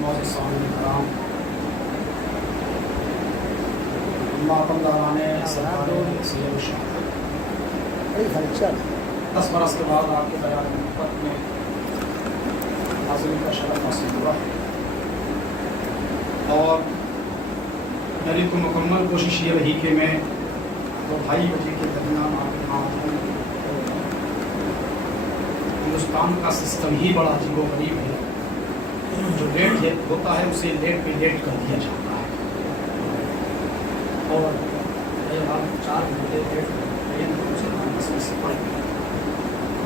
معزز سامعین کرام، ماتمداران سرکار سید و شہادت 10 برس کے بعد آپ کے بیان محبت میں حاضری کا شرف حاصل ہوا اور میری تو مکمل کوشش یہ رہی کہ میں 2-2.5 بجے کے درمیان آپ کے یہاں آؤں۔ ہندوستان کا سسٹم ہی بڑا عجیب و غریب ہے، جو لیٹ ہوتا ہے اسے لیٹ پہ لیٹ کر دیا جاتا ہے، اور 4 گھنٹے لیٹ سفر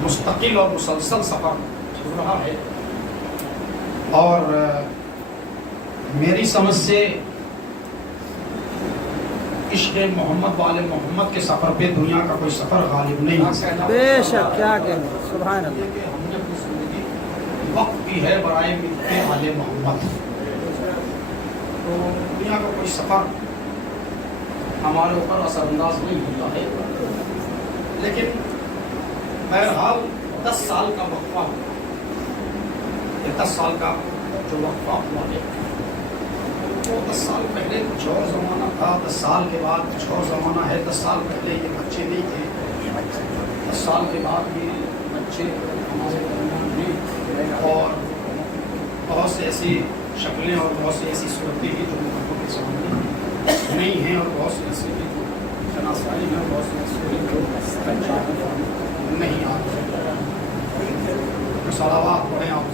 مستقل اور مسلسل سفر چل رہا ہے، اور میری سمجھ سے عشق محمد والے محمد کے سفر پہ دنیا کا کوئی سفر غالب نہیں آ سکتا۔ بے شک، کیا کہنا، سبحان اللہ۔ کہ ہم نے اپنی زندگی وقت کی ہے برائے ملتے آل محمد، تو دنیا کا کوئی سفر ہمارے اوپر اثر انداز نہیں ہوتا ہے، لیکن بہرحال 10 سال کا وقفہ ہوا، 10 سال کا جو وقفہ ہوا ہے وہ 10 سال پہلے کچھ اور زمانہ تھا، 10 سال کے بعد کچھ اور زمانہ ہے۔ 10 سال پہلے یہ بچے نہیں تھے، 10 سال کے بعد یہ بچے ہمارے درمیان میں، اور بہت سے ایسی شکلیں اور بہت سی ایسی صورتیں ہیں جو لوگوں کے سامنے نہیں ہیں، اور بہت سی ایسی ہیں جو شناسائی ہیں، بہت سی ایسی ہیں جو نہیں آتے۔ صلوات پڑھیں آپ۔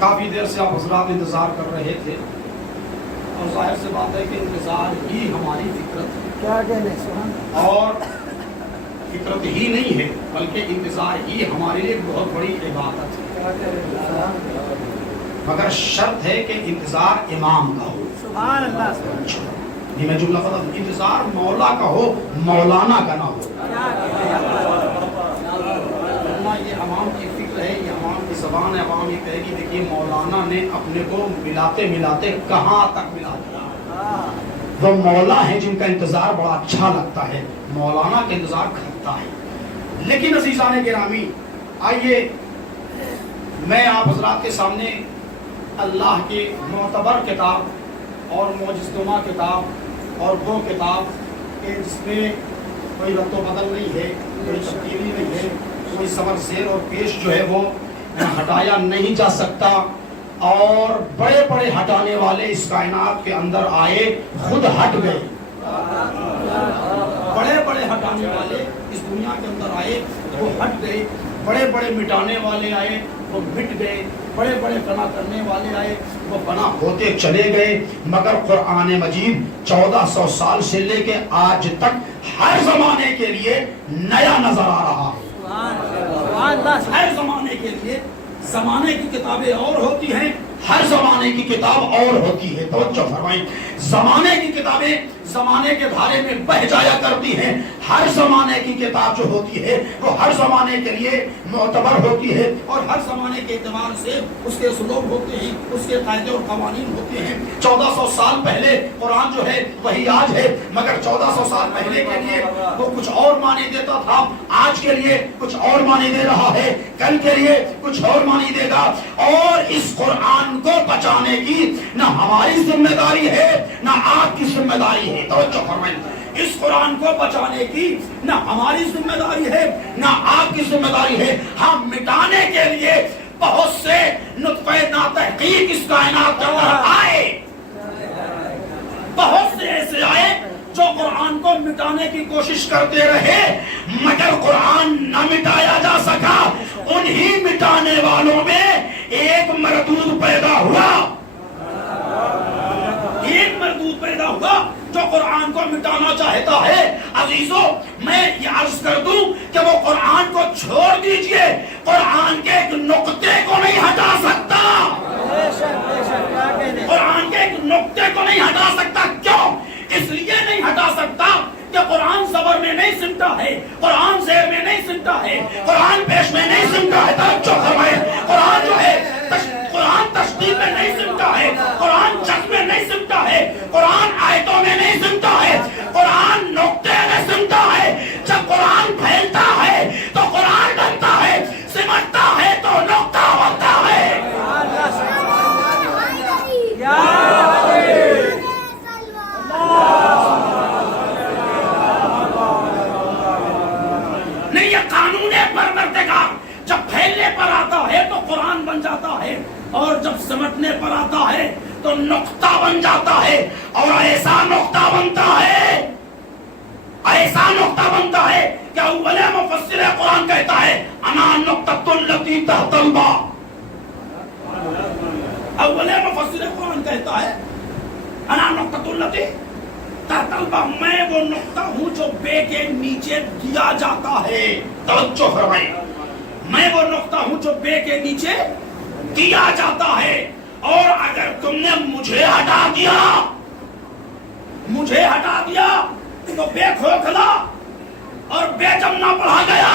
کافی دیر سے آپ حضرات انتظار کر رہے تھے، اور ظاہر سے بات ہے کہ انتظار ہی ہماری فطرت کیا کہنے، سبحان اللہ۔ اور فطرت ہی نہیں ہے بلکہ انتظار ہی ہمارے لیے بہت بڑی عبادت ہے، مگر شرط ہے کہ انتظار امام کا ہو۔ سبحان اللہ۔ یہ میں جملہ پتا ہوں، انتظار مولا کا ہو، مولانا کا نہ ہو۔ یہ عوام کی فکر ہے، یہ عوام کی زبان ہے، عوام یہ کہے گی دیکھیے مولانا نے اپنے کو ملاتے ملاتے کہاں تک ملا دیا۔ وہ مولا ہیں جن کا انتظار بڑا اچھا لگتا ہے، مولانا کا انتظار کرتا ہے۔ لیکن عزیزان گرامی، آئیے میں آپ حضرات کے سامنے اللہ کی معتبر کتاب اور معجزنما کتاب اور وہ کتاب کہ جس میں کوئی رد و بدل نہیں ہے، کوئی تبدیلی نہیں ہے، کوئی زبر زیر اور پیش جو ہے وہ ہٹایا نہیں جا سکتا، اور بڑے بڑے ہٹانے والے اس کائنات کے اندر آئے، خود ہٹ گئے۔ بڑے بڑے ہٹانے والے اس دنیا کے اندر آئے، وہ ہٹ گئے۔ بڑے بڑے مٹانے والے آئے، وہ مٹ گئے۔ بڑے بڑے فنا کرنے والے آئے، وہ فنا ہوتے چلے گئے۔ مگر قرآن مجید 1400 سال سے لے کے آج تک ہر زمانے کے لیے نیا نظر آ رہا ہے۔ ہر زمانے کے لیے زمانے کی کتابیں اور ہوتی ہیں، ہر زمانے کی کتاب اور ہوتی ہے۔ توجہ فرمائیں، زمانے کی کتابیں زمانے کے دھارے میں بہ جایا کرتی ہیں، ہر زمانے کی کتاب جو ہوتی ہے وہ ہر زمانے کے لیے معتبر ہوتی ہے، اور ہر زمانے کے اعتبار سے اس کے اسلوب ہوتے ہیں، اس کے قاعدے اور قوانین ہوتے ہیں۔ 1400 سال پہلے قرآن جو ہے وہی آج ہے، مگر 1400 سال پہلے کے لیے وہ کچھ اور معنی دیتا تھا، آج کے لیے کچھ اور معنی دے رہا ہے، کل کے لیے کچھ اور معنی دے گا۔ اور اس قرآن کو بچانے کی نہ ہماری ذمہ داری ہے نہ آپ کی ذمہ داری ہے۔ توجہ فرمائیں، اس قرآن کو بچانے کی نہ ہماری ذمہ داری ہے نہ آپ کی ذمہ داری ہے۔ ہم مٹانے کے لیے بہت سے نطفے ناتحقیق اس کائنات کے اندر آئے، بہت سے ایسے آئے جو قرآن کو مٹانے کی کوشش کرتے رہے، مگر قرآن نہ مٹایا جا سکا۔ انہی مٹانے والوں میں ایک مردود پیدا ہوا، ایک مردود پیدا ہوا جو قرآن کو مٹانا چاہتا ہے، عزیزو میں یہ عرض کر دوں کہ وہ قرآن کو چھوڑ دیجئے، قرآن کے ایک نقطے کو نہیں ہٹا سکتا، قرآن کے ایک نقطے کو نہیں ہٹا سکتا۔ کیوں؟ اس لیے نہیں ہٹا سکتا کہ قرآن صبر میں نہیں سمٹا ہے، قرآن زیر میں نہیں سمٹا ہے، قرآن پیش میں نہیں سمٹا ہے، توجہ فرمائے، قرآن جو ہے قرآن تشدید میں نہیں سمٹا ہے، قرآن جذب میں نہیں سمٹا ہے، قرآن آیتوں میں نہیں سمٹا ہے، قرآن نقطے میں سمٹا ہے۔ جب قرآن پھیلتا ہے تو قرآن بنتا ہے، سمٹتا ہے تو نقطہ بنتا ہے۔ نہیں، یہ قانون پروردگار جب پھیلنے پر آتا ہے تو قرآن بن جاتا ہے، اور جب سمٹنے پر آتا ہے تو نقطہ بن جاتا ہے، اور ایسا نقطہ بنتا ہے، ایسا نقطہ بنتا ہے کہ اول مفسر قرآن کہتا ہے انا نقطۃ التی تحت الباء۔ اول مفسر قرآن کہتا ہے انا نقطۃ التی تحت الباء، میں وہ نقطہ ہوں جو بے کے نیچے دیا جاتا ہے۔ توجہ فرمائیں، میں وہ نقطہ ہوں جو بے کے نیچے دیا جاتا ہے، اور اگر تم نے مجھے ہٹا دیا تو بے کھوکھلا اور بے جب نہ پڑھا گیا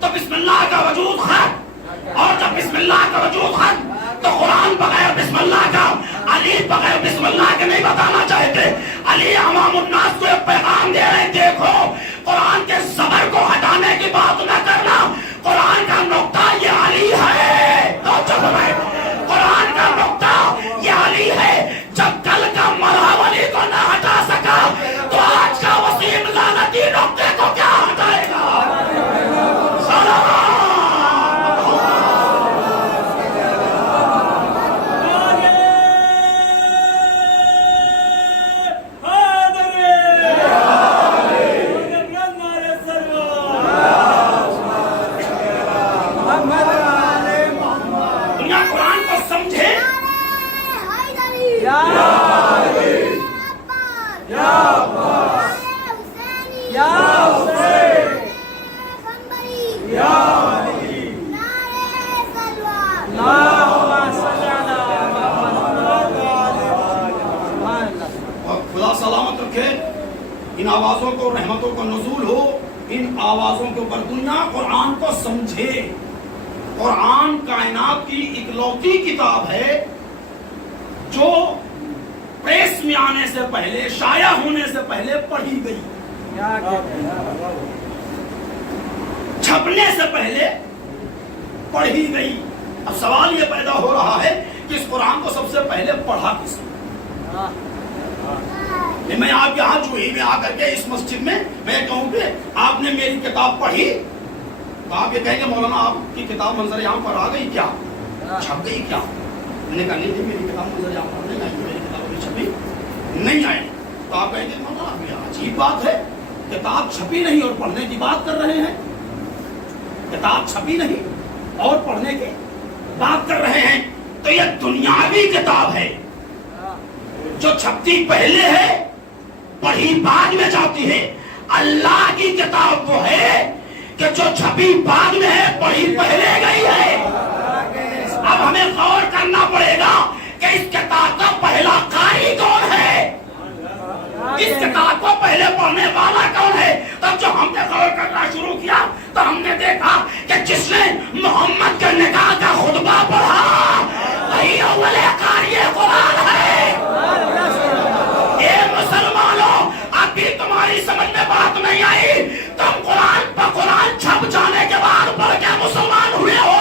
تو بسم اللہ کا وجود ختم، اور جب بسم اللہ کا وجود ختم تو قرآن بغیر بسم اللہ کا، علی بغیر بسم اللہ کے نہیں بتانا چاہتے۔ علی عوام الناس کو ایک پیغام دے رہے ہیں، دیکھو قرآن کے زبر کو ہٹانے کی بات نہ کرنا، قرآن کا نقطہ یہ علی ہے۔ قرآن کا نقطہ یہ علی ہے۔ جب کل کا مرحب علی کو نہ ہٹا سکا تو آج کا وسیم لعنتی نقطے کو کیا ہٹائے گا؟ خدا سلامت رکھے، ان آوازوں کو رحمتوں کا نزول ہو ان آوازوں کے اوپر۔ دنیا قرآن کو سمجھے، قرآن کائنات کی اکلوتی کتاب ہے جو پریس میں آنے سے پہلے، شائع ہونے سے پہلے پڑھی گئی، چھپنے سے پہلے پڑھی گئی۔ اب سوال یہ پیدا ہو رہا ہے کہ اس قرآن کو سب سے پہلے پڑھا کس نے؟ میں آپ یہاں جوہی میں آ کر کے اس مسجد میں میں کہوں کہ آپ نے میری کتاب پڑھی تو آپ یہ کہیں گے مولانا آپ کی کتاب منظر عام پر آ گئی کیا، چھپ گئی کیا؟ میں نے کہا نہیں، میری کتاب منظر عام پر نہیں آئی، میری کتاب ابھی چھپی نہیں آئی۔ تو آپ کہیں گے مولانا یہ عجیب بات ہے، کتاب چھپی نہیں اور پڑھنے کی بات کر رہے ہیں، کتاب چھپی نہیں اور پڑھنے کی بات کر رہے ہیں۔ تو یہ دنیاوی کتاب ہے جو چھپتی پہلے ہے، پڑھی بعد میں جاتی ہے۔ اللہ کی کتاب وہ ہے کہ جو چھپی بعد میں ہے، پڑھی پہلے گئی ہے۔ اب ہمیں غور کرنا پڑے گا کہ اس کتاب کا پہلا قاری کون ہے، اس کتاب کو پہلے پڑھنے والا کون ہے۔ تب جب ہم نے غور کرنا شروع کیا تو ہم نے دیکھا کہ جس نے محمد کے نکاح کا خطبہ پڑھا وہی اول قاری قرآن ہے۔ اے مسلمانوں، ابھی تمہاری سمجھ میں بات نہیں آئی، تم قرآن پر قرآن چھپ جانے کے بعد پڑھ کے مسلمان ہوئے ہو۔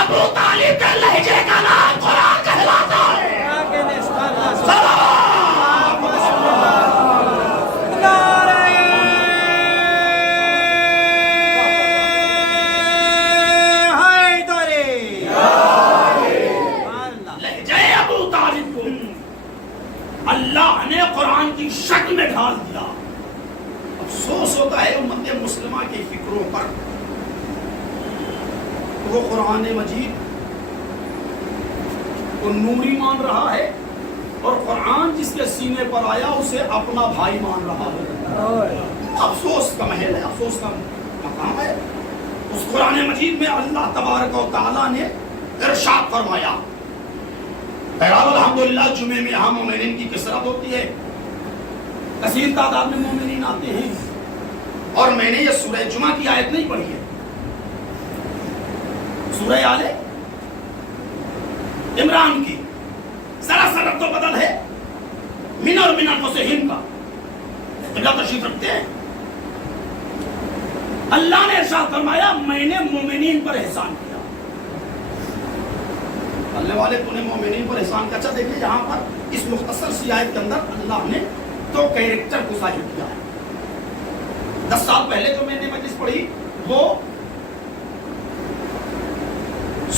ابو طالب کے لہجے کا نام قرآن کہلاتا ہے۔ اللہ نے قرآن کی شکل میں ڈھال دیا۔ افسوس ہوتا ہے امت مسلمہ کی فکروں پر، وہ قرآن مجید کو نوری مان رہا ہے اور قرآن جس کے سینے پر آیا اسے اپنا بھائی مان رہا ہے. افسوس کا محل ہے, افسوس کا مقام ہے. اس قرآن مجید میں اللہ تبارک و تعالیٰ نے ارشاد فرمایا, بہرحال الحمدللہ جمعے میں یہاں مومنین کی کثرت ہوتی ہے, کثیر تعداد میں مومنین آتے ہیں, اور میں نے یہ سورہ جمعہ کی آیت نہیں پڑھی ہے, سورہ آل عمران کی. ذرا سا رد و بدل ہے من اور من انفسہم کا. قبلہ تشریف رکھتے ہیں. اللہ نے ارشاد فرمایا میں نے مومنین پر احسان کیا. اللہ والے تو نے مومنین پر احسان کیا. اچھا دیکھیں یہاں پر اس مختصر سی آیت کے اندر اللہ نے دو کیریکٹر کو ظاہر کیا ہے. 10 سال پہلے جو میں نے مجلس پڑھی وہ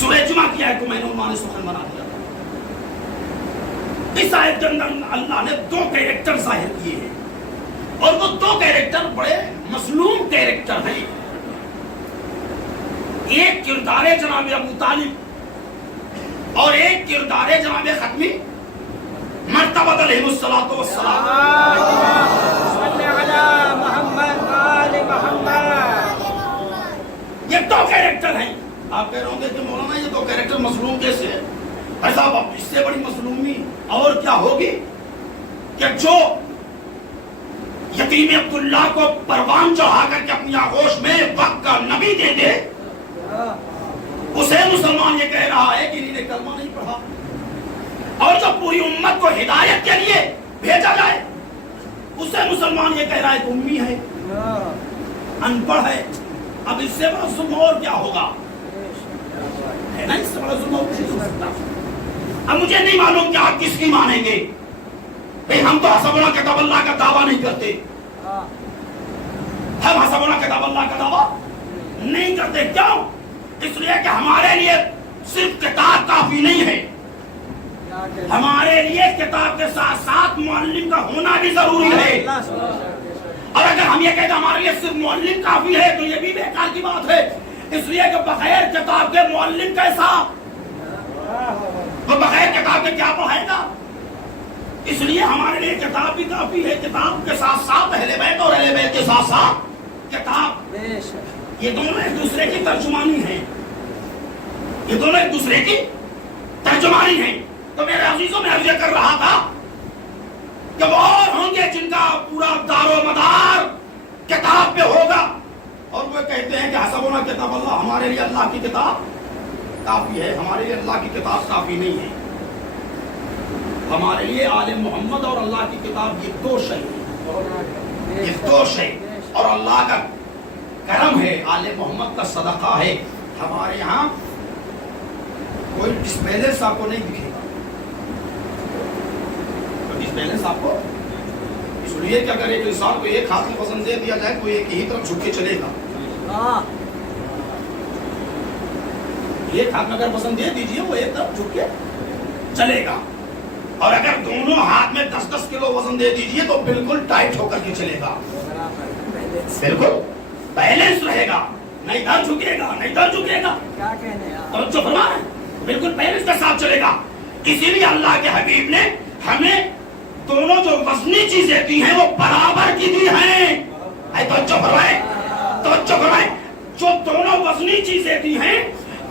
سورہ جمعہ کی آیت کو میں نے عنوان سخن بنا دیا تھا. اس آیت کے اندر اللہ نے دو کیریکٹر ظاہر کیے ہیں, اور وہ دو کیریکٹر بڑے مظلوم کیریکٹر ہیں. ایک کردار جناب ابو طالب اور ایک کردار جناب ختمی مرتبہ علیہ الصلوۃ والسلام. صلی علی محمد آل محمد. یہ دو کیریکٹر ہیں. آپ کہہ رہے ہوں گے کہ مولانا یہ دو کیریکٹر مظلوم کیسے ہیں؟ ایسا اس سے بڑی مظلومی اور کیا ہوگی کہ جو یتیم عبداللہ کو پروان چڑھا کر کے اپنی آغوش میں وقت کا نبی دے دے, اسے مسلمان یہ کہہ رہا ہے کہ انہیں نے کلمہ نہیں پڑھا. اور جو پوری امت کو ہدایت کے لیے بھیجا جائے اسے مسلمان یہ کہہ رہا ہے کہ امی ہے, ان پڑھ ہے. اب اس سے بڑا ظلم اور کیا ہوگا؟ ہے نا, اس سے بڑا ظلم اور کچھ نہیں ہو سکتا. اب مجھے نہیں معلوم کہ آپ کس کی مانیں گے. ہم تو حسبنا کتاب اللہ کا دعویٰ نہیں کرتے. ہم حسبنا کتاب اللہ کا دعویٰ نہیں کرتے. کیوں؟ اس لیے کہ ہمارے لیے صرف کتاب کافی نہیں ہے. ہمارے لیے کتاب کے ساتھ ساتھ معلم کا ہونا بھی ضروری ہے. اور اگر ہم یہ کہتے ہیں ہمارے لیے صرف معلم کافی ہے تو یہ بھی بیکار کی بات ہے. اس لیے کہ بغیر کتاب کے معلم کیسا, وہ بغیر کتاب کے کیا پڑھائے گا؟ اس لیے ہمارے لیے کتاب بھی کافی ہے. کتاب کے ساتھ ساتھ اہل بیت اور اہل بیت کے ساتھ ساتھ کتاب, یہ دونوں ایک دوسرے کی ترجمانی ہیں. یہ دونوں ایک دوسرے کی ترجمانی ہیں. تو میرے عزیزوں میں عرض کر رہا تھا کہ وہ اور ہوں گے جن کا پورا دار و مدار کتاب پہ ہوگا, اور وہ کہتے ہیں کہ حسبنا کتاب اللہ, ہمارے لیے اللہ کی کتاب کافی ہے. ہمارے لیے اللہ کی کتاب کافی نہیں ہے. ہمارے لیے آل محمد اور اللہ کی کتاب یہ دو شے, یہ دو شے. اور اللہ کا کرم ہے, آل محمد کا صدقہ ہے. ہمارے یہاں کوئی ڈسبیلنس آپ کو نہیں دکھے گا. ڈسبیلنس آپ کو اس لیے کہ اگر ایک انسان کو ایک ہاتھ میں وزن دے دیا جائے تو ایک ہی طرف جھک کے چلے گا. ایک ہاتھ میں اگر وزن دے دیجئے وہ ایک طرف جھک کے چلے گا, اور اگر دونوں ہاتھ میں 10-10 کلو وزن دے دیجئے تو بالکل ٹائٹ ہو کر کے چلے گا, بالکل بیلنس رہے گا, نہیں ادھر جھکے گا نہیں ادھر جھکے گا. توجہ فرمائیں, بالکل بیلنس کے ساتھ چلے گا. اسی لیے اللہ کے حبیب نے ہمیں دونوں جو وزنی چیزیں دی ہیں وہ برابر کی دی ہیں. توجہ فرمائیں, توجہ فرمائیں, جو دونوں وزنی چیزیں دی ہیں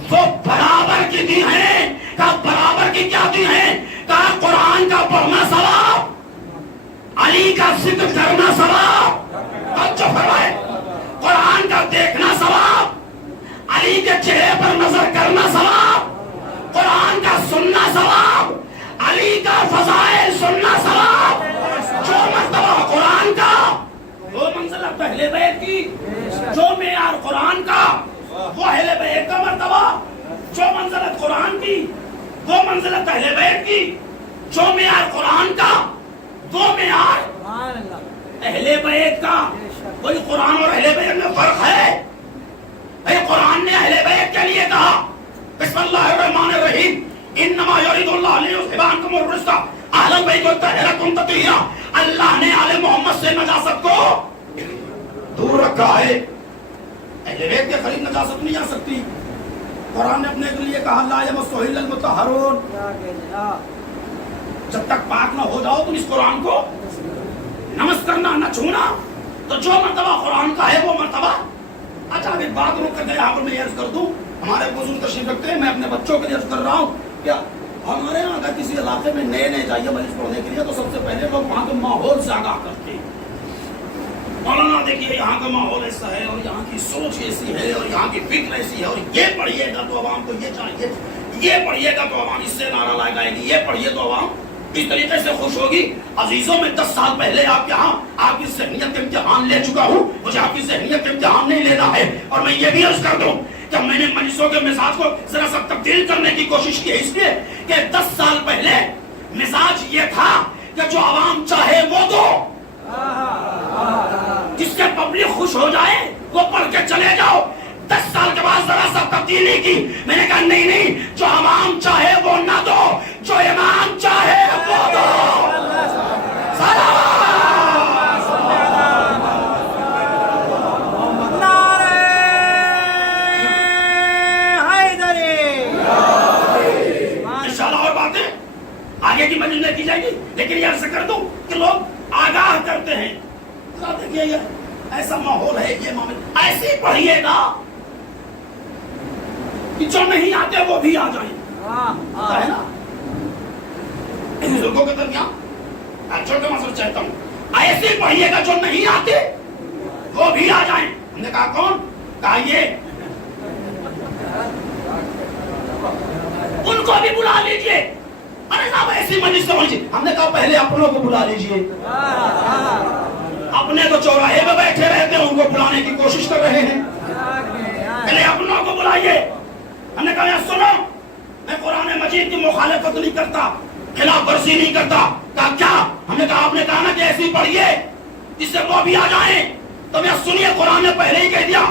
وہ برابر کی دی ہیں. کہا برابر کی کیا دی ہیں؟ کہا قرآن کا پڑھنا ثواب, علی کا ذکر کرنا ثواب. توجہ فرمائیں, قرآن کا دیکھنا ثواب, علی کے چہرے پر نظر کرنا ثواب, قرآن کا سننا ثواب, علی کا فضائل سننا ثواب. جو مرتبہ قرآن کا, وہ منزلت اہل بیت کی, جو معیار قرآن کا وہ اہل بیت کا مرتبہ, جو منزلت قرآن کی وہ منزلت اہل بیت کی, جو معیار قرآن کا وہ معیار اہل بیت کا. کوئی قرآن اور اہل بیت میں فرق ہے؟ بھئی قرآن نے اہل بیت کے لیے کہا بسم اللہ الرحمن الرحیم انما یرید اللہ لیذھب عنکم الرجس اہل البیت ویطہرکم تطہیرا. اللہ نے آل محمد سے نجاست کو دور رکھا ہے. اہل بیت کے قریب نجاست نہیں آ سکتی. قرآن نے اپنے کے لیے کہا لا یمسہ الا المطہرون. جب تک پاک نہ ہو جاؤ تم اس قرآن کو نمس کرنا نہ چھونا. تو جو مرتبہ قرآن کا ہے وہ مرتبہ. اچھا اب ایک بات روک کر یہاں پر میں عرض کر دوں, ہمارے بزرگ تشریف رکھتے ہیں, میں اپنے بچوں کے لیے عرض کر رہا ہوں کیا ہمارے یہاں اگر کسی علاقے میں نئے جائیے مجلس پڑھنے کے لیے تو سب سے پہلے لوگ وہاں کے ماحول سے آگاہ کرتے ہیں. مولانا دیکھیے یہاں کا ماحول ایسا ہے اور یہاں کی سوچ ایسی ہے اور یہاں کی فکر ایسی ہے اور یہ پڑھیے گا تو عوام کو یہ چاہیے, یہ پڑھیے گا تو عوام اس سے نعرہ لگائے گی, یہ پڑھیے تو عوام اس طریقے سے خوش ہوگی. عزیزوں میں 10 سال پہلے آپ یہاں آپ کی ذہنیت کا امتحان لے چکا ہوں, مجھے آپ کی ذہنیت کا امتحان نہیں لینا ہے. اور میں یہ بھی عرض کر دوں کہ میں نے مجلسوں کے مزاج کو ذرا سا تبدیل کرنے کی کوشش کی ہے, اس لیے کہ 10 سال پہلے مزاج یہ تھا کہ جو عوام چاہے وہ دو, جس سے پبلک خوش ہو جائے وہ پڑھ کے چلے جاؤ. 10 سال کے بعد ذرا سا تبدیلی کی, میں نے کہا نہیں, جو عوام چاہے وہ نہ دو, جو امام چاہے وہ دو. انشاءاللہ اور باتیں آگے کی مجلس میں کی جائے گی, لیکن یہ عرض کر دوں کہ لوگ آگاہ کرتے ہیں. دیکھیے یہ ایسا ماحول ہے, یہ معاملہ ایسے ہی پڑھیے گا کہ جو نہیں آتے وہ بھی آ جائیں. ہے نا بزرگوں کے درمیان چھوٹا مسئلہ چاہتا ہوں, ایسے ہی پڑھیے گا جو نہیں آتے وہ بھی آ جائیں. ہم نے کہا کون, کہا یہ ان کو بھی بلا لیجئے. ارے صاحب ایسی مجلس سے ہوئی. ہم نے کہا پہلے اپنوں کو بلا لیجئے. اپنے تو چوراہے میں بیٹھے رہتے ہیں, ان کو بلانے کی کوشش کر رہے ہیں. پہلے اپنوں کو بلائیے. ہم نے کہا سنو, میں قرآن مجید کی مخالفت نہیں کرتا, خلاف ورزی نہیں کرتا. کہا کیا؟ ہم نے کہا آپ نے کہا نا کہ ایسی پڑھیے جس سے وہ بھی آ جائیں. تو میں سنیے, قرآن نے پہلے ہی کہہ دیا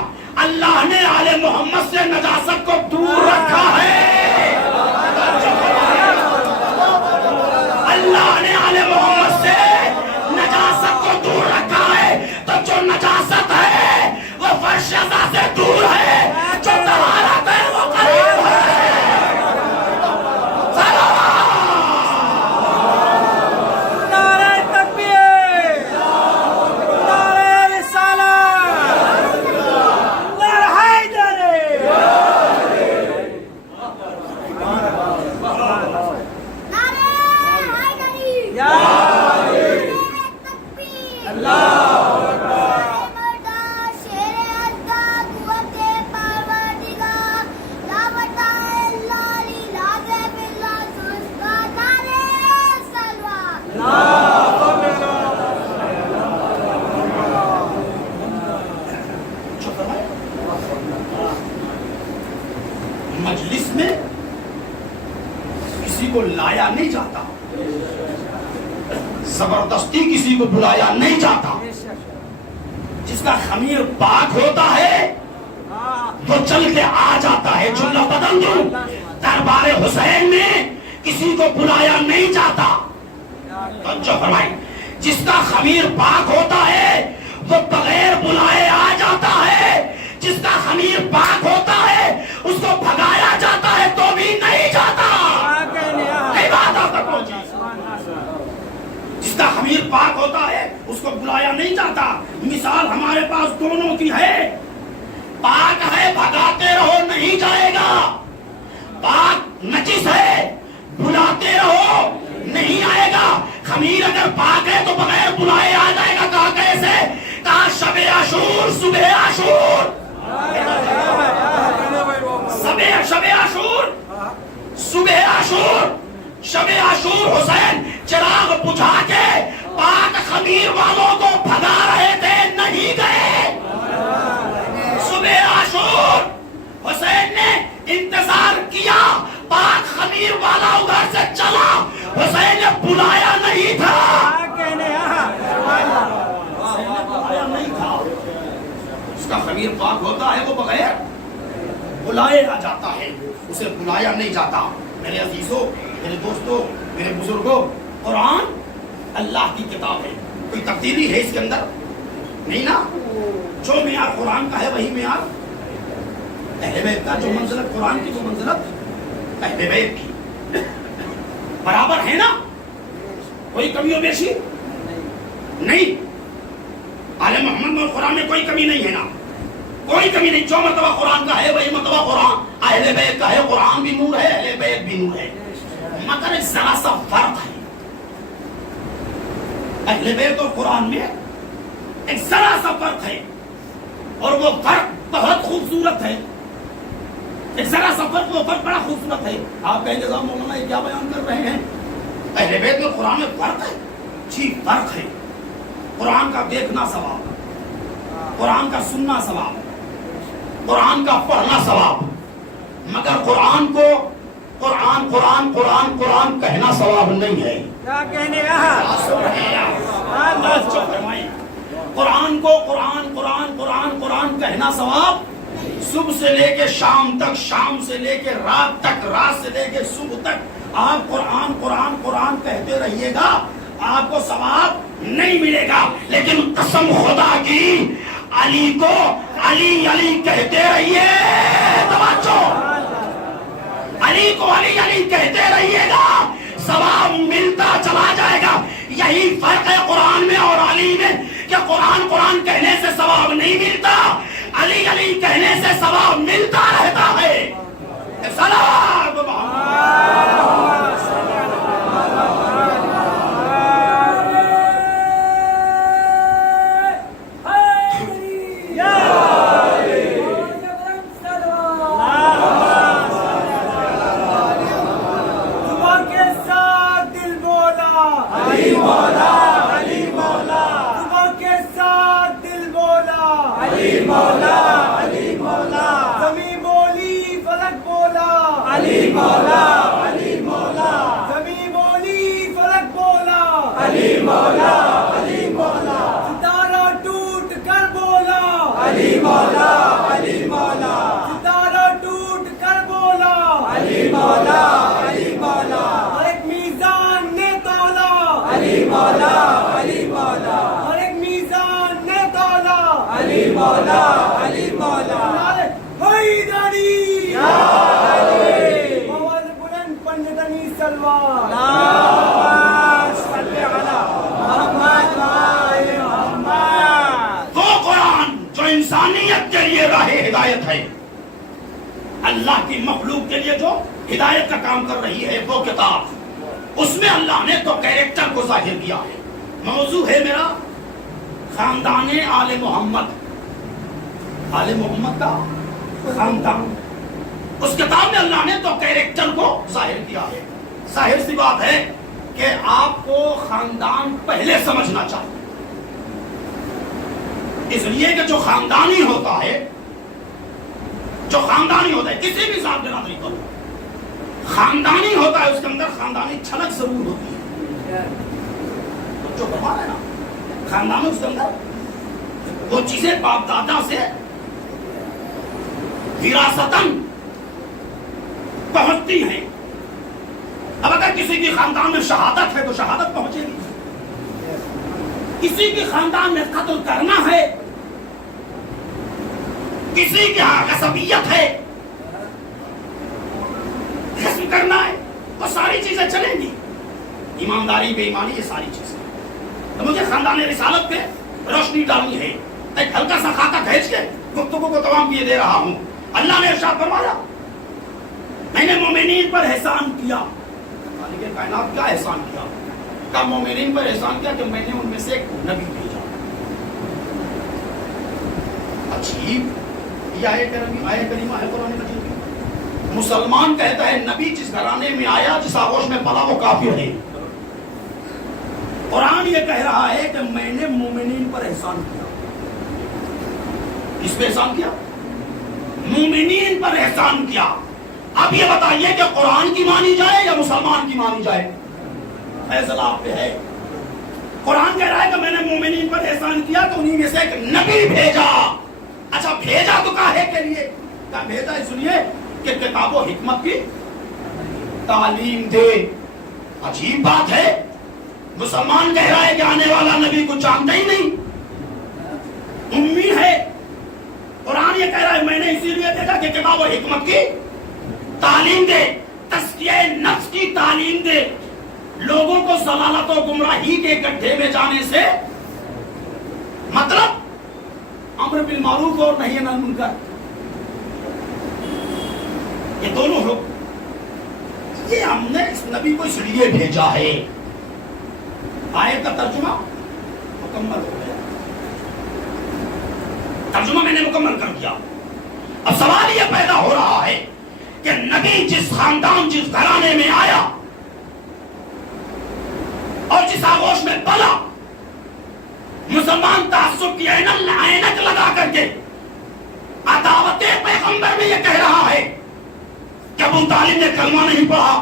اللہ نے آل محمد سے نجاست کو دور رکھا ہے. اللہ نے آل محمد سے نجاست کو دور رکھا ہے. تو جو نجاست ہے وہ فرش سے دور ہے, جو طہارت ہے وہ قریب ہے. مجلس میں کسی کو لایا نہیں جاتا, زبردستی کسی کو بلایا نہیں جاتا. جس کا خمیر پاک ہوتا ہے وہ چل کے آ جاتا ہے. جملہ بدل دوں, دربار حسین میں کسی کو بلایا نہیں جاتا. توجہ فرمائیں, جس کا خمیر پاک ہوتا ہے وہ بغیر بلائے آ جاتا ہے. جس کا خمیر پاک ہوتا ہے اس کو بھگایا جاتا ہے تو بھی نہیں جاتا. جس کا خمیر پاک ہوتا ہے اس کو بلایا نہیں جاتا. مثال ہمارے پاس دونوں کی ہے. پاک ہے بھگاتے رہو نہیں جائے گا, پاک نجس ہے بلاتے رہو نہیں آئے گا. خمیر اگر پاک ہے تو بغیر بلائے آ جائے گا. کہا کیسے؟ کہا شب عاشور صبح عاشور, شب عاشور صبح عاشور. شب عاشور حسین چراغ بجھا کے پاک خمیر والوں کو بھگا رہے تھے, نہیں گئے. صبح عاشور حسین نے انتظار کیا, پاک خمیر والا ادھر سے چلا, حسین نے بلایا نہیں تھا. اس کا خمیر پاک ہوتا ہے وہ بغیر بلائے آ جاتا ہے, اسے بلایا نہیں جاتا. میرے عزیزوں, میرے دوستوں, میرے بزرگوں, قرآن اللہ کی کتاب ہے, کوئی تبدیلی ہے اس کے اندر نہیں نا. جو معیار قرآن کا ہے وہی معیار اہل بیت کا. جو منزلت قرآن کی, جو منزلت اہل بیت کی برابر ہے نا. کوئی کمی و بیشی نہیں. آل محمد میں قرآن میں کوئی کمی نہیں ہے نا, کوئی کمی نہیں. جو مرتبہ قرآن کا ہے وہی مرتبہ قرآن. اہل بیت کا ہے, قرآن بھی نور ہے, اہل بیت بھی نور ہے, مگر ایک ذرا سا فرق ہے. اہل بیت اور قرآن میں ایک ذرا سا فرق ہے, اور وہ فرق بہت خوبصورت ہے. ایک ذرا سا فرق, وہ فرق بڑا خوبصورت ہے. آپ کہیں گے صاحب مولانا یہ کیا بیان کر رہے ہیں؟ اہل بیت میں قرآن میں فرق ہے. جی فرق ہے. قرآن کا دیکھنا ثواب, قرآن کا سننا ثواب, قرآن کا پڑھنا ثواب, مگر قرآن کو قرآن قرآن قرآن قرآن کہنا ثواب نہیں ہے. کیا کہنے رہا؟ قرآن کو قرآن قرآن قرآن قرآن کہنا ثواب. صبح سے لے کے شام تک, شام سے لے کے رات تک, رات سے لے کے صبح تک آپ قرآن قرآن قرآن کہتے رہیے گا, آپ کو ثواب نہیں ملے گا. لیکن قسم خدا کی علی کو علی علی کہتے رہیے, توجہ, علی کو علی علی کہتے رہیے گا, ثواب ملتا چلا جائے گا. یہی فرق ہے قرآن میں اور علی میں, کہ قرآن قرآن کہنے سے ثواب نہیں ملتا, علی علی کہنے سے ثواب ملتا رہتا ہے. سلام انسانیت کے لیے راہ ہدایت ہے, اللہ کی مخلوق کے لیے جو ہدایت کا کام کر رہی ہے وہ کتاب, اس میں اللہ نے تو کیریکٹر کو ظاہر کیا ہے. موضوع ہے میرا خاندان آل محمد, آل محمد کا خاندان. اس کتاب میں اللہ نے تو کیریکٹر کو ظاہر کیا ہے. ظاہر سی بات ہے کہ آپ کو خاندان پہلے سمجھنا چاہیے, اس لیے کہ جو خاندانی ہوتا ہے, جو خاندانی ہوتا ہے, کسی بھی ذات برادری کو خاندانی ہوتا ہے, اس کے اندر خاندانی چھلک ضرور ہوتی ہے. جو بتا ہے نا خاندان, اس کے اندر وہ چیزیں باپ دادا سے وراثتاً پہنچتی ہیں. اب اگر کسی کی خاندان میں شہادت ہے تو شہادت پہنچے گی, کسی کے خاندان میں قتل کرنا ہے, کسی کے ہاں غصبیت ہے, غصب کرنا ہے, وہ ساری چیزیں چلیں گی. ایمانداری بے ایمانی یہ ساری چیزیں. تو مجھے خاندان رسالت پہ روشنی ڈالنی ہے. ایک ہلکا سا خاکہ کھینچ کے گفتگو کو تمام کیے دے رہا ہوں. اللہ نے ارشاد فرمایا میں نے مومنین پر احسان کیا. مالک کائنات کیا احسان کیا؟ کا مومنین پر احسان کیا کہ میں نے ان میں سے ایک نبی بھیجا. عجیب یہ آیت کریمہ ہے قرآن مجید کی. مسلمان کہتا ہے نبی جس گھرانے میں آیا, جس آغوش میں پلا, وہ کافر ہے. قرآن یہ کہہ رہا ہے کہ میں نے مومنین پر احسان کیا. کس پہ احسان کیا؟ مومنین پر احسان کیا. اب یہ بتائیے کہ قرآن کی مانی جائے یا مسلمان کی مانی جائے؟ فیصلہ آپ پہ ہے. قرآن کہہ رہا ہے کہ میں نے مومنین پر احسان کیا تو انہی میں سے ایک نبی بھیجا. اچھا بھیجا تو کاہے کے لیے؟ کیا بھیجا اس لیے کہ کتاب و حکمت کی تعلیم دے. عجیب بات ہے, مسلمان کہہ رہا ہے کہ آنے والا نبی کو جانتا ہی نہیں, امی ہے. قرآن یہ کہہ رہا ہے میں نے اسی لیے دیکھا کہ کتاب و حکمت کی تعلیم دے, تزکیہ نفس کی تعلیم دے. لوگوں کو ضلالت و گمراہی کے گڈھے میں جانے سے مطلب امر بالمعروف اور نہی عن المنکر، یہ دونوں حکم یہ ہم نے اس نبی کو اس لیے بھیجا ہے۔ آیت کا ترجمہ مکمل ہو گیا، ترجمہ میں نے مکمل کر دیا۔ اب سوال یہ پیدا ہو رہا ہے کہ نبی جس خاندان جس گھرانے میں آیا اور جس آغوش میں پلا، مسلمان تعصب کی عینک لگا کر کے عداوت پیغمبر میں یہ کہہ رہا ہے کہ ابو طالب نے کلمہ نہیں پڑھا،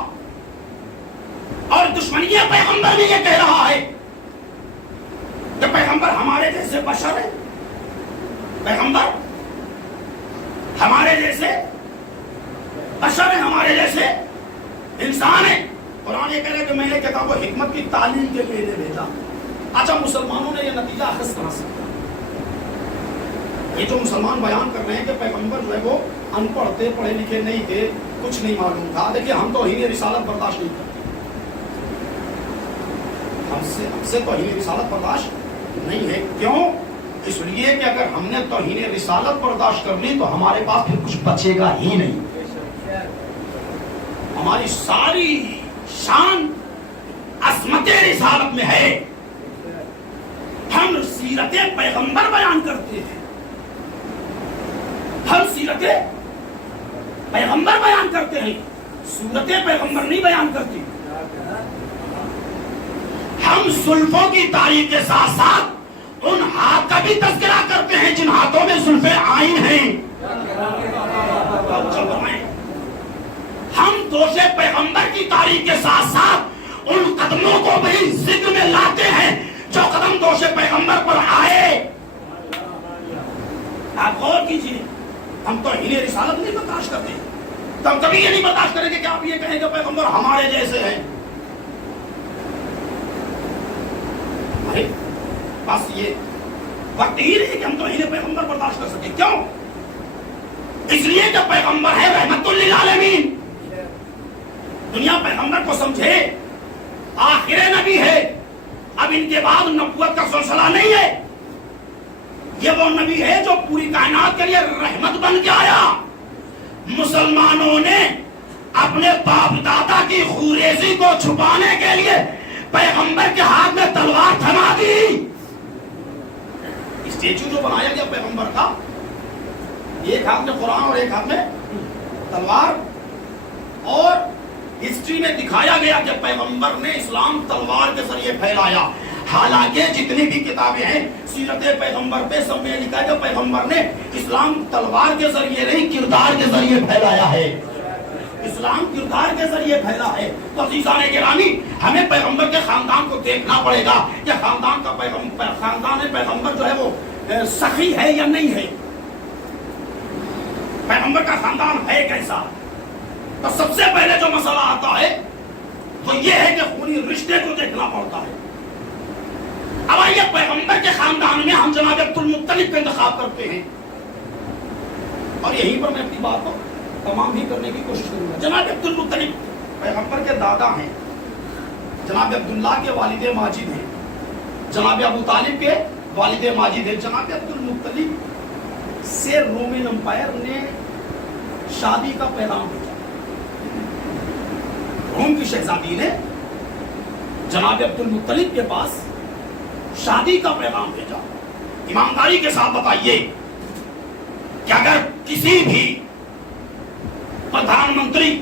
اور دشمنی پیغمبر میں یہ کہہ رہا ہے کہ پیغمبر ہمارے جیسے بشر ہے، پیغمبر ہمارے جیسے بشر ہے، ہمارے جیسے انسان ہے۔ قرآن یہ کہہ رہا ہے کہ میں نے کتاب و حکمت کی تعلیم کے لیے بھیجا۔ اچھا، مسلمانوں نے یہ نتیجہ اخذ کہاں سے کیا؟ یہ جو مسلمان بیان کر رہے ہیں کہ پیغمبر جو ہے وہ ان پڑھ تھے، پڑھے لکھے نہیں تھے، کچھ نہیں معلوم تھا، دیکھیے ہم توہین رسالت برداشت نہیں کرتے، ہم سے توہین رسالت برداشت نہیں ہے۔ کیوں؟ اس لیے کہ اگر ہم نے توہین رسالت برداشت کر لی تو ہمارے پاس پھر کچھ بچے گا ہی نہیں۔ ہماری ساری شان عظمت رسالت میں ہے، ہم سیرت پیغمبر بیان کرتے ہیں، ہم سیرت پیغمبر بیان کرتے ہیں، سورت پیغمبر نہیں بیان کرتی۔ ہم زلفوں کی تاریخ کے ساتھ ساتھ ان ہاتھ کا بھی تذکرہ کرتے ہیں جن ہاتھوں میں زلفیں عین ہیں۔ ہم دوش پیغمبر کی تاریخ کے ساتھ ساتھ ان قدموں کو بھی ذکر میں لاتے ہیں جو قدم دوش پیغمبر پر آئے۔ آپ غور کیجئے، ہم تو ہی رسالت نہیں برداشت کرتے، تو ہم کبھی یہ نہیں برداشت کریں گے کہ آپ یہ کہیں کہ پیغمبر ہمارے جیسے ہیں۔ بس یہ وقت ہی نہیں کہ ہم تو ہی پیغمبر برداشت کر سکیں۔ کیوں؟ اس لیے کہ پیغمبر ہے رحمت للعالمین، دنیا پیغمبر کو سمجھے، آخر نبی ہے، اب ان کے بعد نبوت کا سلسلہ نہیں ہے، یہ وہ نبی ہے جو پوری کائنات کے لیے رحمت بن کے آیا۔ مسلمانوں نے اپنے باپ دادا کی خوریزی کو چھپانے کے لیے پیغمبر کے ہاتھ میں تلوار تھما دی۔ اسٹیچو جو بنایا گیا پیغمبر کا، ایک ہاتھ میں قرآن اور ایک ہاتھ میں تلوار، اور ہسٹری میں دکھایا گیا کہ پیغمبر نے اسلام تلوار کے ذریعے پھیلایا۔ حالانکہ جتنی بھی کتابیں ہیں سیرت پیغمبر پہ، سب میں لکھا ہے کہ پیغمبر نے اسلام تلوار کے ذریعے نہیں کردار کے ذریعے پھیلایا ہے، اسلام کردار کے ذریعے پھیلا ہے۔ تو عزیزان گرامی، ہمیں پیغمبر کے خاندان کو دیکھنا پڑے گا کہ خاندان پیغمبر جو ہے وہ سخی ہے یا نہیں ہے، پیغمبر کا خاندان ہے کیسا۔ تو سب سے پہلے جو مسئلہ آتا ہے وہ یہ ہے کہ خونی رشتے کو دیکھنا پڑتا ہے۔ اب آئیے پیغمبر کے خاندان میں ہم جناب عبد المطلب کا انتخاب کرتے ہیں، اور یہیں پر میں اپنی بات کو تمام بھی کرنے کی کوشش کروں گا۔ جناب عبد المطلب پیغمبر کے دادا ہیں، جناب عبداللہ کے والد ماجد ہیں، جناب ابو طالب کے والد ماجد ہیں۔ جناب عبد المطلب سے رومن امپائر نے شادی کا پیغام بھیجا، روم کی شہزادی نے جناب عبد المطلب کے پاس شادی کا پیغام بھیجا۔ ایمانداری کے ساتھ بتائیے کہ اگر کسی بھی پردھان منتری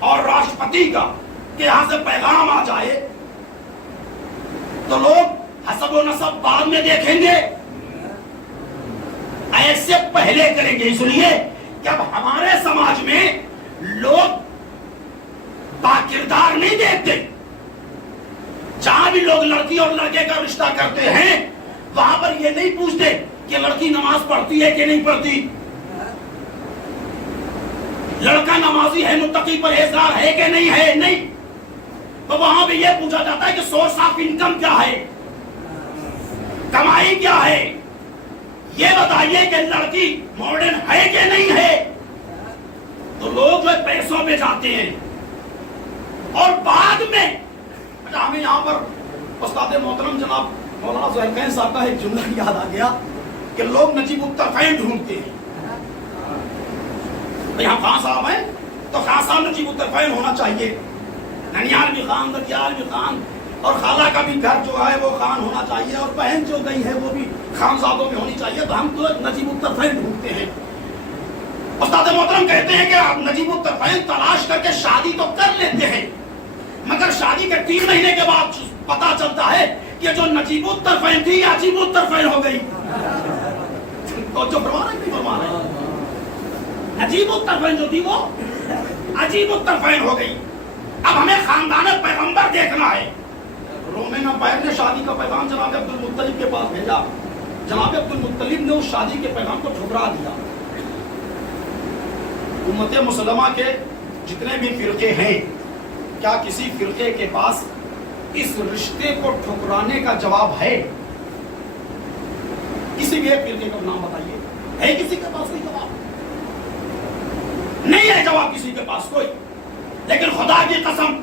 اور راشٹرپتی کا کہ یہاں سے پیغام آ جائے تو لوگ حسب و نسب بعد میں دیکھیں گے، ایسے پہلے کریں گے۔ اس لیے کہ اب ہمارے سماج میں لوگ باکردار نہیں دیکھتے، جہاں بھی لوگ لڑکی اور لڑکے کا رشتہ کرتے ہیں وہاں پر یہ نہیں پوچھتے کہ لڑکی نماز پڑھتی ہے کہ نہیں پڑھتی، لڑکا نمازی ہے، متقی پرہیزگار ہے کہ نہیں ہے، نہیں، تو وہاں بھی یہ پوچھا جاتا ہے کہ سورس آف انکم کیا ہے، کمائی کیا ہے، یہ بتائیے کہ لڑکی ماڈرن ہے کہ نہیں ہے۔ تو لوگ جو پیسوں پہ جاتے ہیں، اور بعد میں اچھا ہمیں یہاں پر استاد محترم جناب مولانا زہیر خان صاحب کا ایک جملہ یاد آ گیا کہ لوگ نجیب الطرفین ڈھونڈتے ہیں. یہاں خان صاحب ہیں تو خان صاحب نجیب الطرفین ہونا چاہیے. ننیال بھی خان، ددیال بھی خان، اور خالہ کا بھی گھر جو ہے وہ خان ہونا چاہیے، اور بہن جو گئی ہے وہ بھی خانزادوں میں ہونی چاہیے. تو ہم تو نجیب الطرفین ڈھونڈتے ہیں. استاد محترم کہتے ہیں کہ آپ نجیب الطرفین تلاش کر کے شادی تو کر لیتے ہیں، مگر شادی کے 3 مہینے کے بعد پتا چلتا ہے کہ جو نجیب الطرفین تھی عجیب الطرفین ہو گئی. تو جو فرما رہے نہیں فرما رہے، عجیب الطرفین جو تھی وہ عجیب الطرفین ہو گئی. اب ہمیں خاندان پیغمبر دیکھنا ہے. رومن امپائر نے شادی کا پیغام جناب عبد المطلب کے پاس بھیجا. جناب عبد المطلب نے اس شادی کے پیغام کو ٹھکرا دیا. امت مسلمہ کے جتنے بھی فرقے ہیں، کیا کسی فرقے کے پاس اس رشتے کو ٹھکرانے کا جواب ہے؟ کسی بھی ایک فرقے کا نام بتائیے. ہے کسی کے پاس کوئی جواب؟ نہیں ہے جواب کسی کے پاس کوئی. لیکن خدا کی قسم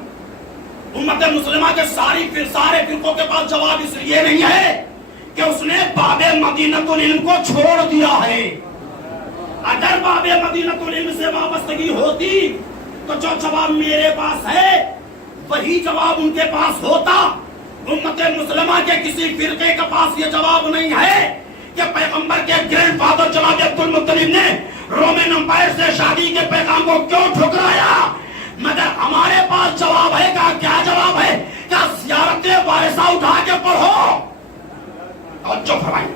امت مسلمہ کے سارے فرقوں کے پاس جواب اس لیے نہیں ہے کہ اس نے باب مدینۃ العلم کو چھوڑ دیا ہے. اگر باب مدینۃ العلم سے وابستگی ہوتی تو جو جواب میرے پاس ہے وہی جواب ان کے پاس ہوتا. امت مسلمہ کے کسی فرقے کے پاس یہ جواب نہیں ہے کہ پیغمبر کے گرینڈ فادر جناب عبد المطلب نے رومن امپائر سے شادی کے پیغام کو کیوں ٹھکرایا. مگر ہمارے پاس جواب ہے. کیا جواب ہے؟ کیا زیارت وارثہ اٹھا کے پڑھو. توجہ فرمائیں،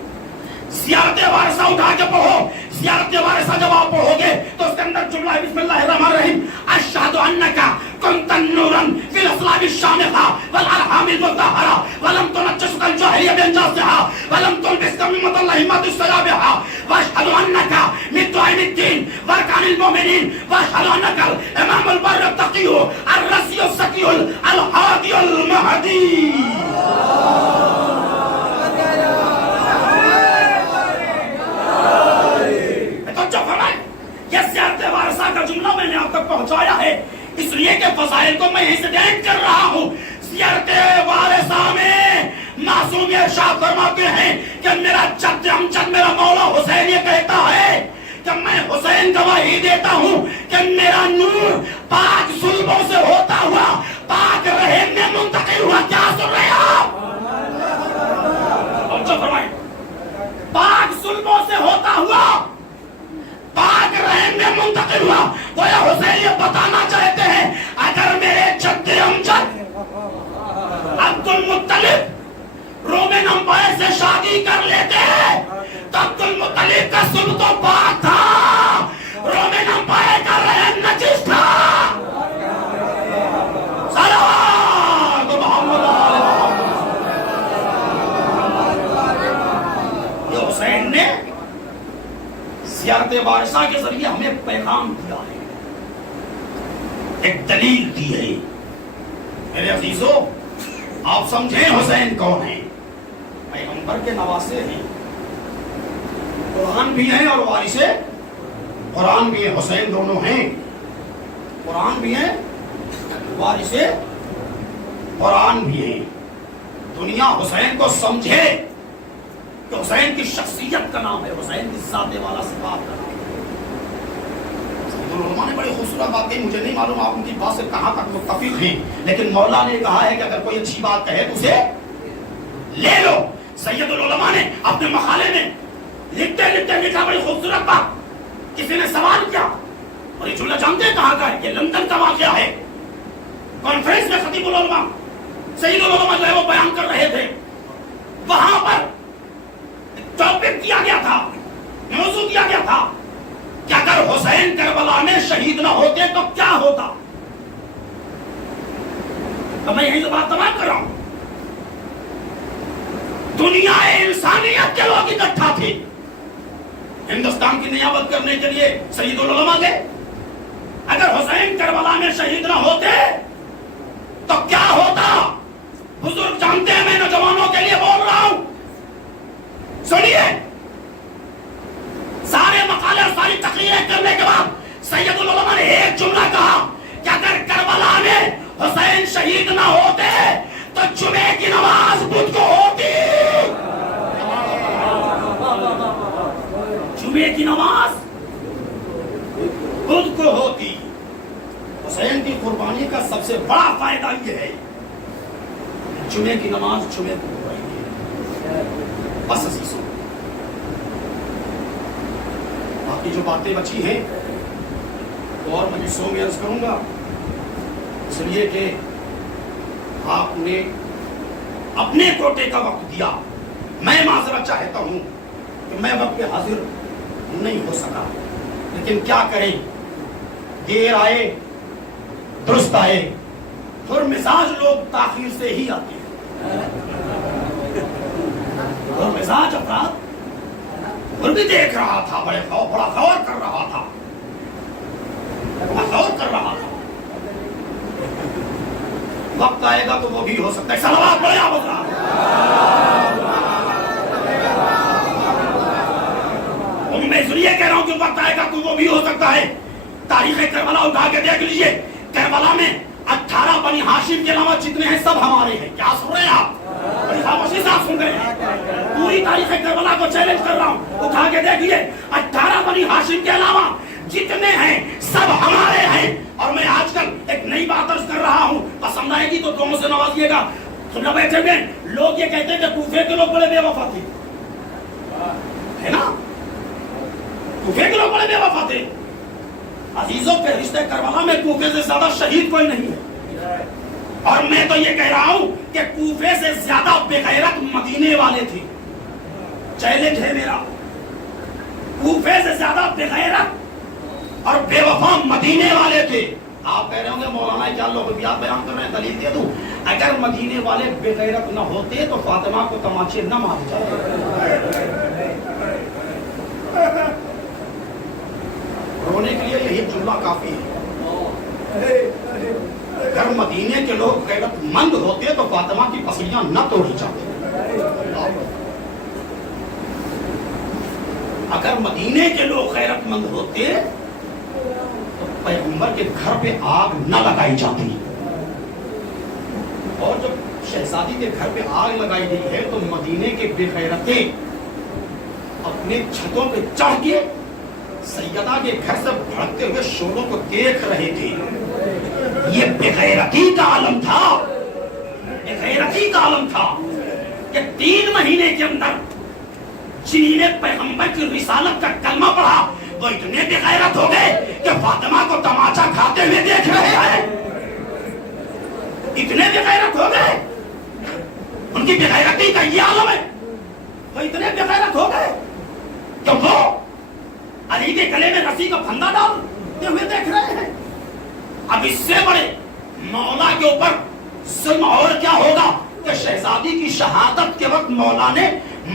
زیارت وارثہ اٹھا کے پڑھو. زیارت وارثہ جب آپ پڑھو گے تو اس کے اندر جملہ ہے بسم اللہ الرحمن الرحیم اشہد انک کنت نورا فی الاصلاب الشامخہ والارحام المطہرہ ولم تنجسک الجاہلیہ بانجاسها ولم تلبسک نعمت اللہ ما تستجابها واشہد انک من دعائم الدین وارکان المؤمنین واشہد انک الامام البر التقی الرسی السکی الہادی المہدی. یہ زیارت وارثہ کا جملہ میں نے آپ تک پہنچایا ہے اس لیے کہ فضائل کو میں یہیں سے بیان کر رہا ہوں. زیارت وارثہ میں معصوم ارشاد فرماتے ہیں کہ میرا جد امجد میرا مولا حسین یہ کہتا ہے کہ میں حسین گواہی دیتا ہوں کہ میرا نور پاک صلبوں سے ہوتا ہوا پاک رحم میں منتقل ہوا. کیا سن رہے آپ؟ اور جو فرمائیں پاک صلبوں سے ہوتا ہوا پاک رحم میں منتقل ہوا. وہ حسین یہ بتانا چاہتے ہیں اگر میرے جد امجد عبد المطلب رومن امپائر سے شادی کر لیتے تو عبد المطلب کا صلب تو پاک تھا، رومن امپائر کا رحم نجس تھا. صلوات محمد یہ حسین نے زیارت وارثہ کے ذریعے ہمیں پیغام دیا ہے، ایک دلیل دی ہے. میرے عزیزو آپ سمجھیں حسین کون ہیں؟ پیغمبر کے نواسے ہیں، قرآن بھی ہیں اور وارث قرآن بھی ہیں. حسین دونوں ہیں، قرآن بھی ہیں وارث قرآن بھی ہیں. دنیا حسین کو سمجھے کہ حسین کی شخصیت کا نام ہے، حسین کی ذات والا صفات کا نام ہے. علماء نے بڑی خوبصورت بات کہی، مجھے نہیں معلوم آپ ان کی بات سے کہاں تک متفق ہیں، لیکن مولا نے کہا ہے کہ اگر کوئی اچھی بات کہے تو اسے لے لو. سید العلماء نے اپنے مقالے میں لکھتے لکھا بڑی خوبصورت بات. کسی نے سوال کیا اور یہ جملہ جانتے ہیں کہاں کا ہے؟ یہ لندن کا واقعہ ہے. کانفرنس میں خطیب العلماء سید العلماء جو ہے وہ بیان کر رہے تھے. وہاں پر ٹاپک دیا گیا تھا، موضوع دیا گیا تھا کہ اگر حسین کربلا میں شہید نہ ہوتے تو کیا ہوتا. تو میں یہیں سے بات تمام کر رہا ہوں. دنیا انسانیت کے لوگ اکٹھا تھے ہندوستان کی نیابت کرنے کے لیے سید العلماء تھے. اگر حسین کربلا میں شہید نہ ہوتے تو کیا ہوتا؟ بزرگ جانتے ہیں، میں نوجوانوں کے لیے بول رہا ہوں. سنیے، سارے مقالے اور ساری تقریریں کرنے کے بعد سید العلماء نے ایک جملہ کہا کہ اگر کربلا میں حسین شہید نہ ہوتے تو جمعے کی نماز بدھ کو ہوتی، جمعے کی نماز بدھ کو ہوتی۔ حسین کی قربانی کا سب سے بڑا فائدہ یہ ہے جمعے کی نماز جمعے کو ہو رہی ہے۔ بس عزیزوں، باقی جو باتیں بچی ہیں اور مجلسوں میں عرض کروں گا، اس لیے کہ آپ نے اپنے کوٹے کا وقت دیا۔ میں معذرت چاہتا ہوں کہ میں وقت پہ حاضر نہیں ہو سکا، لیکن کیا کریں، دیر آئے درست آئے، پھر مزاج لوگ تاخیر سے ہی آتے ہیں، اور مزاج افراد پھر بھی دیکھ رہا تھا، بڑا غور کر رہا تھا، وقت آئے گا تو وہ بھی ہو سکتا ہے۔ صلوات پڑھیں آپ حضرات۔ میں اس لیے کہہ رہا ہوں کہ وقت آئے گا تو وہ بھی ہو سکتا ہے۔ تاریخ کربلا اٹھا کے دیکھ لیجئے، کربلا میں 18 بنی ہاشم کے علاوہ جتنے ہیں سب ہمارے ہیں۔ کیا سن رہے ہیں آپ؟ بڑی خاموشی سے آپ سن رہے ہیں۔ پوری تاریخ کربلا کو چیلنج کر رہا ہوں، اٹھا کے دیکھیے، 18 بنی ہاشم کے علاوہ جتنے ہیں سب ہمارے ہیں۔ اور میں آج کل ایک نئی بات عرض کر رہا ہوں، پسند آئے گی تو دونوں سے نوازیے گا۔ سننا بیٹھے گے، لوگ یہ کہتے ہیں کہ کوفے کے لوگ بڑے بے وفا تھے، ہے نا؟ کوفے کے لوگ بڑے بے وفا تھے۔ عزیزوں کے رشتے کربلا میں کوفے سے زیادہ شہید کوئی نہیں ہے، اور میں تو یہ کہہ رہا ہوں کہ کوفے سے زیادہ بے غیرت مدینے والے تھے۔ چیلنج ہے میرا، کوفے سے زیادہ بے غیرت اور بے وفا مدینے والے تھے۔ آپ کہہ رہے ہوں گے مولانا کیا لغویات بیان کر رہے ہیں، دلیل دے دوں۔ اگر مدینے والے بے غیرت نہ ہوتے تو فاطمہ کو تماچے نہ مارے جاتے۔ رونے کے لیے یہی جملہ کافی ہے، اگر مدینے کے لوگ غیرت مند ہوتے تو فاطمہ کی پسلیاں نہ توڑی جاتی۔ اگر مدینے کے لوگ غیرت مند ہوتے تو پیغمبر کے گھر پہ آگ نہ لگائی جاتی، اور جب شہزادی کے گھر پہ آگ لگائی گئی ہے تو مدینے کے بے غیرتیں اپنے چھتوں پہ چڑھ کے سیدہ کے گھر سے بھڑکتے ہوئے شعلوں کو دیکھ رہے تھے۔ یہ بے غیرتی کا عالم تھا، بے غیرتی کا عالم تھا کہ 3 مہینے کے اندر جنہوں نے پیغمبر کی رسالت کا کلمہ پڑھا وہ اتنے بے غیرت ہو گئے کہ فاطمہ کو تماچا کھاتے ہوئے دیکھ رہے ہیں۔ اتنے بے غیرت ہو گئے، ان کی بے غیرتی کا یہ عالم ہے، وہ اتنے بے غیرت ہو گئے کہ وہ علی کے گلے میں رسی کا پھندا ڈالتے ہوئے دیکھ رہے ہیں۔ اب اس سے بڑے مولا کے اوپر ظلم اور کیا ہوگا کہ شہزادی کی شہادت کے وقت مولا نے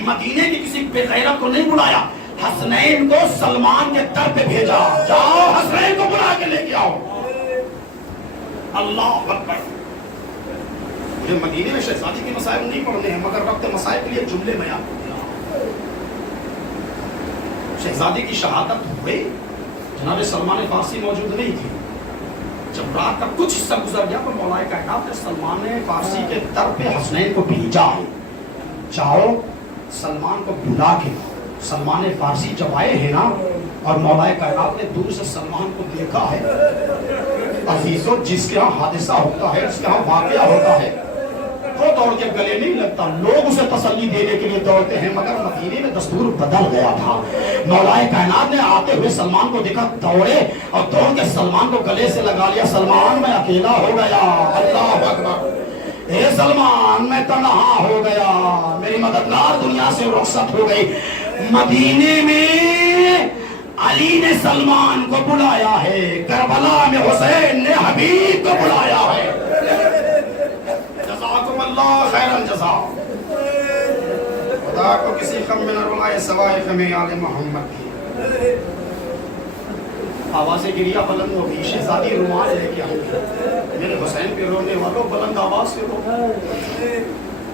مدینے کی کسی بے غیرت کو نہیں بلایا، حسنین کو سلمان کے در پہ بھیجا، جاؤ حسنین کو بلا کے لے کے آؤ۔ اللہ اکبر۔ یہ مدینے میں شہزادی کے مسائل نہیں پڑھنے ہیں، مگر ربط مسائل کے لیے جملے میں آپ شہزادی کی شہادت ہوئی، جناب سلمان فارسی موجود نہیں تھی۔ جب رات کا کچھ حصہ گزر گیا تو مولا کائنات نے سلمان فارسی کے در پہ حسنین کو بھیجا ہے، جاؤ سلمان کو بلا کے۔ سلمان فارسی جب آئے ہیں نا اور مولا کائنات نے دور سے سلمان کو دیکھا ہے، عزیزوں جس کے ہاں حادثہ ہوتا ہے، جس کے ہاں واقعہ ہوتا ہے، وہ دوڑ کے گلے نہیں لگتا، لوگ اسے تسلی دینے کے لیے دوڑتے ہیں، مگر مدینے میں دستور بدل گیا تھا۔ مولا کائنات نے آتے ہوئے سلمان کو دیکھا، دوڑے اور دوڑ کے سلمان کو گلے سے لگا لیا، سلمان میں اکیلا ہو گیا، اللہ اکبر، اے سلمان میں تنہا ہو گیا، میری مددگار دنیا سے رخصت ہو گئی۔ مدینے میں علی نے سلمان کو بلایا ہے، کربلا میں حسین نے حبیب کو بلایا ہے۔ جزاکم اللہ خیر الجزا۔ خدا کو کسی غم میں نہ رلائے سوائے غم آل محمد کی۔ آوازیں گریہ بلند ہو گئی، شہزادی رومال لے کے آئی، میرے حسین پہ رونے والوں بلند آواز سے رو۔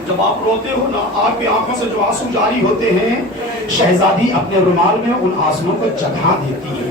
جب آپ روتے ہو نا، آپ کی آنکھوں سے جو آنسو جاری ہوتے ہیں، شہزادی اپنے رومال میں ان آنسوؤں کو جگہ دیتی ہے۔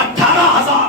18,000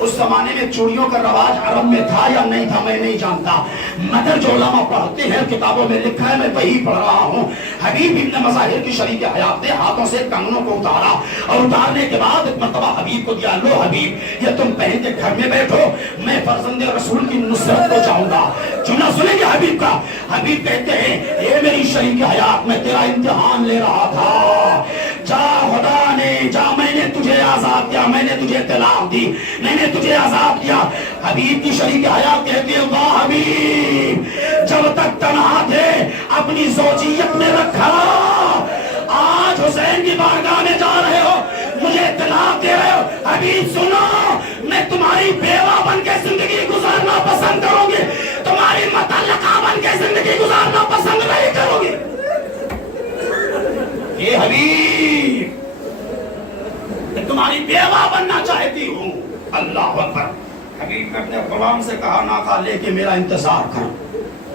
اس زمانے میں چوڑیوں کا رواج عرب میں تھا یا نہیں تھا میں نہیں جانتا، مگر جو علماء پڑھتے ہیں کتابوں میں لکھا ہے، میں وہی پڑھ رہا ہوں۔ حبیب ابن مظاہر کی شریک حیات نے ہاتھوں سے کنگنوں کو اتارا اور اتارنے کے بعد ایک مرتبہ حبیب کو دیا، لو حبیب یہ تم پہن کے گھر میں بیٹھو، میں فرزند رسول کی نصرت کو جاؤں گا۔ جملہ سنیں گے حبیب کا، حبیب کہتے ہیں اے میری شریک حیات میں تیرا امتحان لے رہا تھا، جا خدا نے جا، میں نے تجھے آزاد کیا، میں نے تجھے طلاق دی، میں نے تجھے آزاد کیا۔ حبیب کی شریک حیات کہتے ہیں واہ حبیب جب تک تنہا تھے اپنی زوجیت میں رکھا، آج حسین کی بارگاہ میں جا رہے ہو مجھے طلاق دے رہے ہو۔ حبیب سنو، میں تمہاری بیوہ بن کے زندگی گزارنا پسند کروں گی، تمہاری مطلقہ بن کے زندگی گزارنا پسند نہیں کروں گی۔ اے حبیب میں تمہاری بیوہ بننا چاہتی ہوں۔ اللہ اکبر۔ حبیب نے اپنے غلام سے کہا نہ کھا لے کے میرا انتظار کر۔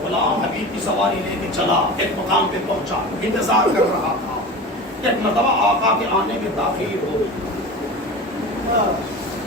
غلام حبیب کی سواری لے کے چلا، ایک مقام پہ پہنچا، انتظار کر رہا تھا۔ ایک مرتبہ آقا کے آنے میں تاخیر ہو گئی،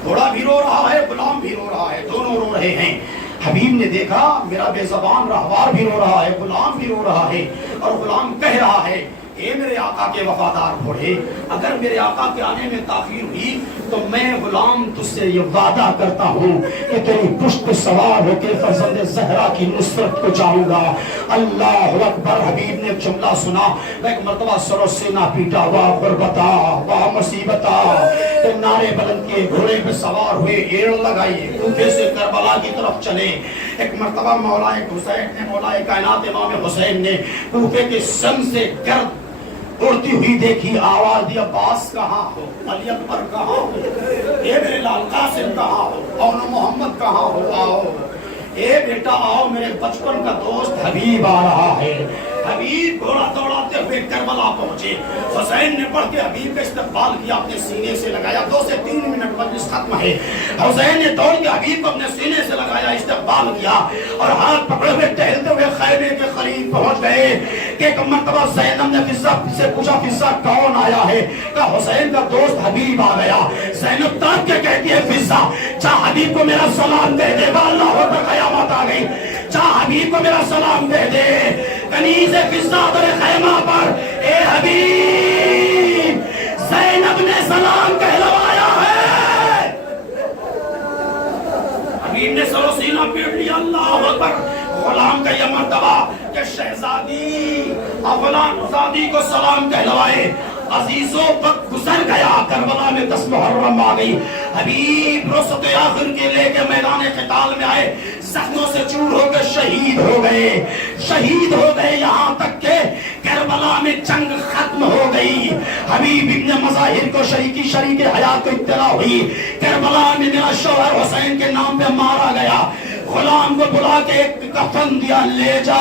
گھوڑا بھی رو رہا ہے، غلام بھی رو رہا ہے، دونوں رو رہے ہیں۔ حبیب نے دیکھا میرا بے زبان رہوار بھی رو رہا ہے، غلام بھی رو رہا ہے، اور غلام کہہ رہا ہے اے میرے آقا کے وفادار گھوڑے، اگر میرے آقا کے آنے میں تاخیر ہوئی تو میں غلام تجھ سے یہ وعدہ کرتا ہوں کہ تیری پشت پہ سوار ہو کے فرزند زہرا کی نصرت کو جاؤں گا۔ اللہ اکبر۔ حبیب نے جملہ سنا، ایک مرتبہ سر و سینہ پیٹا، واہ غربتا واہ مصیبتا، تو نعرے بلند کے گھوڑے پہ سوار ہوئے، ایڑ لگائیے، کوفے سے کربلا کی طرف چلے۔ ایک مرتبہ مولا حسین نے، مولا کائنات امام حسین نے کوفے کے سن سے گرد اڑتی ہوئی دیکھی، آواز دی عباس کہاں ہو، علی اکبر کہاں ہو، اے میرے لال قاسم کہاں ہو، اون محمد کہاں ہو، آؤ اے بیٹا آؤ، میرے بچپن کا دوست حبیب آ رہا ہے۔ حبیب گھوڑا دوڑاتے ہوئے کربلا پہنچے، حسین نے پڑھ کے حبیب کا استقبال کیا، اپنے سینے سے لگایا۔ 2 سے 3 منٹ مجلس ختم ہے، حسین نے دوڑ کے حبیب کو اپنے سینے سے لگایا، استقبال کیا، اور ہاتھ پکڑے ہوئے ٹہلتے ہوئے خیمے کے قریب پہنچ گئے کہ ایک مرتبہ زینب نے فضہ سے پوچھا فضہ کون آیا ہے؟ کہا حسین کا دوست حبیب آ گیا۔ زینب تاک کے کہتی ہے فضہ جا حبیب کو میرا سلام دے دے، اللہ اکبر، قیامت آ گئی، جا حبیب کو میرا سلام دے دے۔ کنیز فضہ در خیمہ پر، اے حبیب زینب نے سلام کہلوایا ہے۔ حبیب نے سر و سینہ پیٹ لیا، اللہ اکبر۔ غلام کا یہ مرتبہ کہ شہزادی غلام زادی کو سلام کہلوائے۔ عزیزوں وقت گزر گیا، کربلا میں 10 محرم آ گئی، حبیب رسط آخر کے لے کے میدان قتال میں آئے، زخموں سے چور ہو کے شہید ہو گئے، شہید ہو گئے، یہاں تک کہ کربلا میں جنگ ختم ہو گئی۔ حبیب ابن مظاہر کو شریک حیات کو اطلاع ہوئی کربلا میں میرا شوہر حسین کے نام پہ مارا گیا۔ غلام کو بلا کے ایک کفن دیا، لے جا،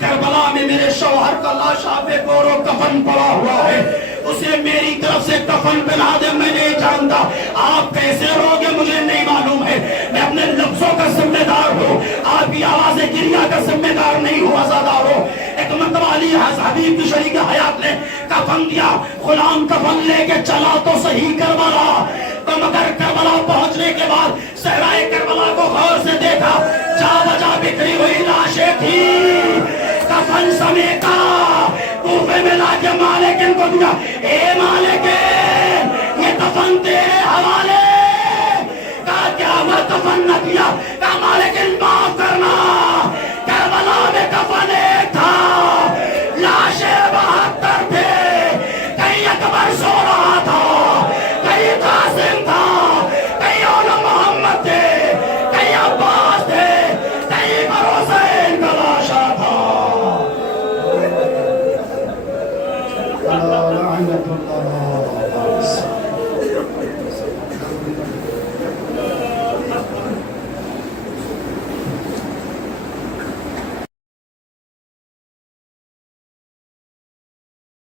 کربلا میں میرے شوہر کا لاشا بے گورو کفن پڑا ہوا ہے، اسے میری طرف سے کفن پہنا دے۔ میں نہیں جانتا آپ کیسے روگے، مجھے نہیں معلوم ہے، میں اپنے لفظوں کا ذمہ دار ہوں، آپ کی آواز گریہ کا ذمہ دار نہیں ہوں، عزادار ہوں۔ ایک مرتبہ علی حبیب کی شریک حیات نے کفن دیا، غلام کفن لے کے چلا تو صحیح کربلا، تو مگر کربلا پہنچنے کے بعد صحرائے کربلا کو غور سے دیکھا، جا بجا بکھری ہوئی لاشیں تھی، کفن سمیتا کوفے میں لا کے مالکن کو دیا، اے مالکن یہ کفن تیرے حوالے، کہا کیا میں کفن نہ کیا، کہا مالکن معاف کر